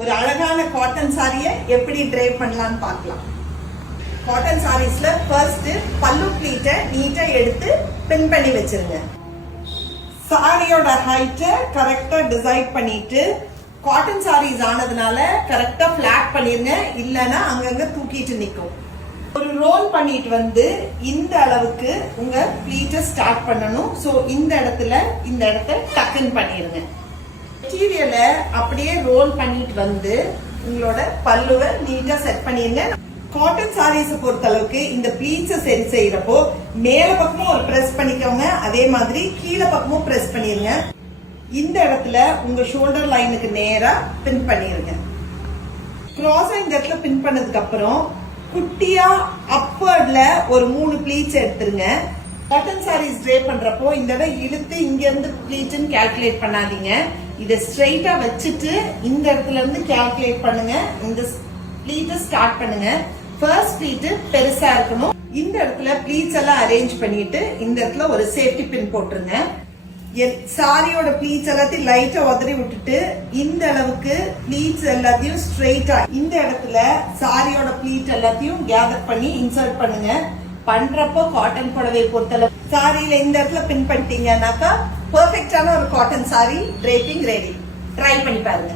ஒரு அழகான காட்டன் சாரியை எப்படி ட்ரைவ் பண்ணலாம்னு பார்க்கலாம். காட்டன் சாரீஸ்ல ஃபர்ஸ்ட் பல்லு ப்ளீட்டை நீட்டா எடுத்து பின் பண்ணி வச்சிருங்க. சாரியோட ஹைட்டை கரெக்டா டிசைட் பண்ணிட்டு காட்டன் சாரீஸ் ஆனதுனால கரெக்டா பிளாட் பண்ணிருங்க, இல்லைன்னா அங்கங்க தூக்கிட்டு நிக்கும். ஒரு ரோல் பண்ணிட்டு வந்து இந்த அளவுக்கு உங்க ப்ளீட்டை ஸ்டார்ட் பண்ணணும். சோ இந்த இடத்த டக்குன்னு பண்ணிருங்க. மெட்டீரியலை அப்படியே ரோல் பண்ணிட்டு வந்து உங்களோட பல்லுவை நீட்டா செட் பண்ணிருங்க. காட்டன் சாரீஸ் பொறுத்த அளவுக்கு இந்த ப்ளீட்ஸை சரி செய்யறப்போ மேல பக்கமும் ஒரு பிரஸ் பண்ணிக்கோங்க, அதே மாதிரி கீழே பக்கமும் பிரஸ் பண்ணிருங்க. இந்த இடத்துல உங்க ஷோல்டர் லைனுக்கு நேரா பின் பண்ணிருங்க. கிராஸா இந்த இடத்துல பின் பண்ணதுக்கு அப்புறம் குட்டியா அப்பர்ட்ல ஒரு 3 ப்ளீட்ஸ் எடுத்துருங்க. காட்டன் சாரீஸ் ட்ரே பண்றப்போ இந்த இடம் இழுத்து இங்க இருந்து ப்ளீட்னு கால்குலேட் பண்ணாதீங்க. இதை ஸ்ட்ரைட்டா வச்சுட்டு இந்த இடத்துல இருந்து கால்குலேட் பண்ணுங்க. இந்த ப்ளீட்டை ஸ்டார்ட் பண்ணுங்க. ஃபர்ஸ்ட் ப்ளீட் பெருசா இருக்கணும். இந்த இடத்துல ப்ளீட்ஸ் எல்லாம் அரேஞ்ச் பண்ணிட்டு இந்த இடத்துல ஒரு சேஃப்டி பின் போட்டுருங்க. சாரியோட ப்ளீட்ஸ் எல்லாத்தையும் லைட்டா உதறி விட்டுட்டு இந்த அளவுக்கு ப்ளீட்ஸ் எல்லாத்தையும் ஸ்ட்ரெயிட்டா இந்த இடத்துல சாரியோட ப்ளீட் எல்லாத்தையும் கேதர் பண்ணி இன்சர்ட் பண்ணுங்க. பண்றப்போ காட்டன் புடவை பொறுத்தளவு சாரியில இந்த இடத்துல பின் பண்ணிட்டீங்கன்னாக்கா பெர்ஃபெக்டான ஒரு காட்டன் சாரி டிரேப்பிங் ரெடி. ட்ரை பண்ணி பாருங்க.